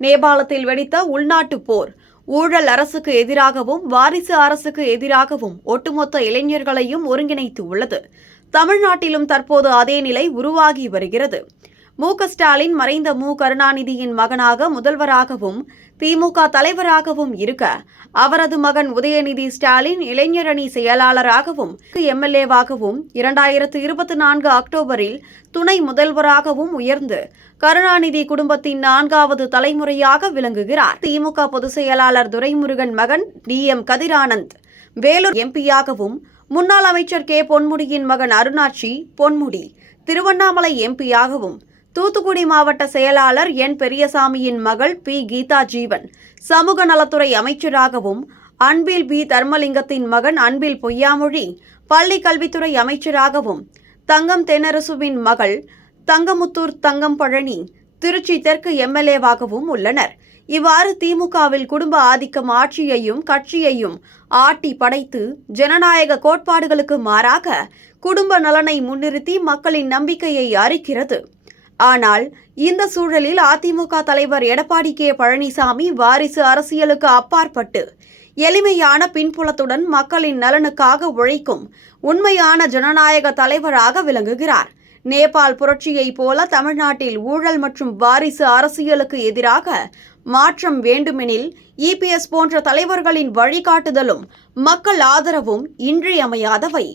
நேபாளத்தில் வெடித்த உள்நாட்டுப் போர் ஊழல் அரசுக்கு எதிராகவும் வாரிசு அரசுக்கு எதிராகவும் ஒட்டுமொத்த இளைஞர்களையும் ஒருங்கிணைத்து உள்ளது. தமிழ்நாட்டிலும் தற்போது அதே நிலை உருவாகி வருகிறது. மு.க.ஸ்டாலின் மறைந்த கருணாநிதியின் மகனாக முதல்வராகவும் திமுக தலைவராகவும் இருக்க, அவரது மகன் உதயநிதி ஸ்டாலின் இளைஞரணி செயலாளராகவும் எம்எல்ஏவாகவும் 2024 அக்டோபரில் துணை முதல்வராகவும் உயர்ந்து கருணாநிதி குடும்பத்தின் 4வது தலைமுறையாக விளங்குகிறார். திமுக பொதுச் செயலாளர் துரைமுருகன் மகன் DM கதிரானந்த் வேலூர் எம்பியாகவும், முன்னாள் அமைச்சர் கே. பொன்முடியின் மகன் அருணாட்சி பொன்முடி திருவண்ணாமலை எம்பியாகவும், தூத்துக்குடி மாவட்ட செயலாளர் N. பெரியசாமியின் மகள் P. கீதா ஜீவன் சமூக நலத்துறை அமைச்சராகவும், அன்பில் B. தர்மலிங்கத்தின் மகன் அன்பில் பொய்யாமொழி பள்ளி கல்வித்துறை அமைச்சராகவும், தங்கம் தென்னரசுவின் மகள் தங்கமுத்தூர் தங்கம் பழனி திருச்சி தெற்கு எம்எல்ஏவாகவும் உள்ளனர். இவ்வாறு திமுகவில் குடும்ப ஆதிக்கம் ஆட்சியையும் கட்சியையும் ஆட்டி படைத்து ஜனநாயக கோட்பாடுகளுக்கு மாறாக குடும்ப நலனை முன்னிறுத்தி மக்களின் நம்பிக்கையை அரிக்கிறது. ஆனால் இந்த சூழலில் அதிமுக தலைவர் எடப்பாடி கே. பழனிசாமி வாரிசு அரசியலுக்கு அப்பாற்பட்டு எளிமையான பின்புலத்துடன் மக்களின் நலனுக்காக உழைக்கும் உண்மையான ஜனநாயக தலைவராக விளங்குகிறார். நேபாள் புரட்சியைப் போல தமிழ்நாட்டில் ஊழல் மற்றும் வாரிசு அரசியலுக்கு எதிராக மாற்றம் வேண்டுமெனில் EPS போன்ற தலைவர்களின் வழிகாட்டுதலும் மக்கள் ஆதரவும் இன்றியமையாதவை.